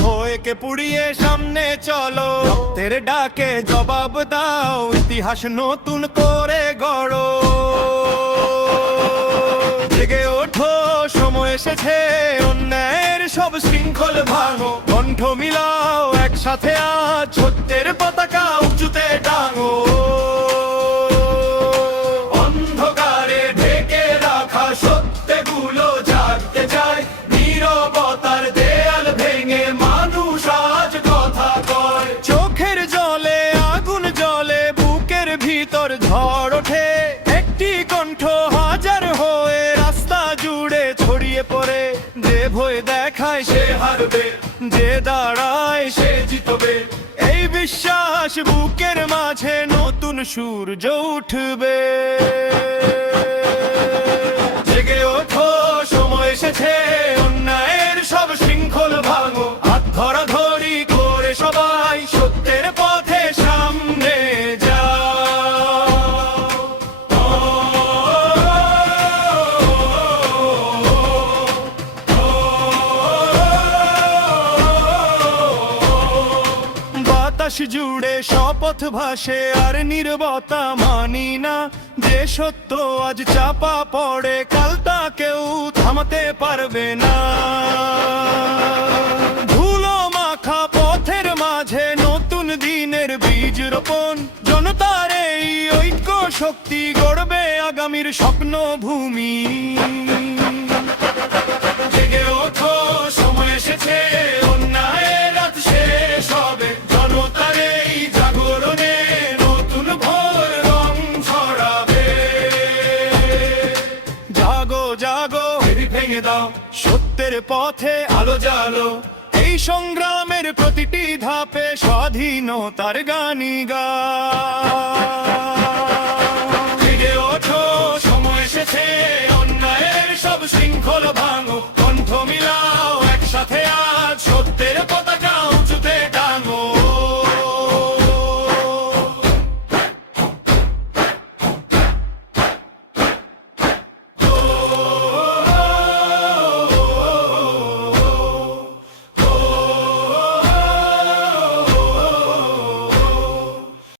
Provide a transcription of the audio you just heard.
ভয়কে পুড়িয়ে সামনে চলো, রক্তের ডাকে জবাব দাও, ইতিহাস নতুন করে গড়ো। জেগে ওঠো, সময় এসেছে, অন্যায়ের সব শৃঙ্খল ভাঙো। কণ্ঠ মিলাও একসাথে, আজ সত্যের পতাকা উঁচুতে টাঙো। অন্ধকারে ঢেকে রাখা সত্যগুলো জাগতে চায়, নীরবতার দেয়াল ভেঙে মানুষ আজ কথা কয়। চোখের জলে আগুন জ্বলে, বুকের ভিতর ঝড় ওঠে, একটি কণ্ঠ হাজার হয়ে রাস্তা জুড়ে ছড়িয়ে পড়ে। যে ভয় দেখায় সে হারবে, যে দাঁড়ায় সে জিতবে, এই বিশ্বাস বুকের মাঝে নতুন সূর্য উঠবে। জেগে ওঠো, সময় এসেছে, অন্যায়ের সব শৃঙ্খল ভাঙো। হাত ধরাধরি করে সবাই সত্যের পথে সামনে বাতাস জুড়ে শপথ ভাসে, আর নীরবতা মানি না। যে সত্য আজ চাপা পড়ে, কাল তা কেউ থামাতে পারবে না। ধুলো মাখা পথের মাঝে নতুন দিনের বীজ রোপণ, জনতার এই ঐক্য শক্তি গড়বে আগামীর স্বপ্ন ভূমি। জেগে ওঠো, সময় এসেছে, অন্যায়ের রাত শেষ হবে। জনতার এই জাগরণে নতুন ভোর রং ছড়াবে। জাগো জাগো, ভেঙে দাও, সত্যের পথে আলো জ্বালো। এই সংগ্রামের প্রতিটি ধাপে স্বাধীনতার গানি গাও। জেগে ওঠো, সময় এসেছে,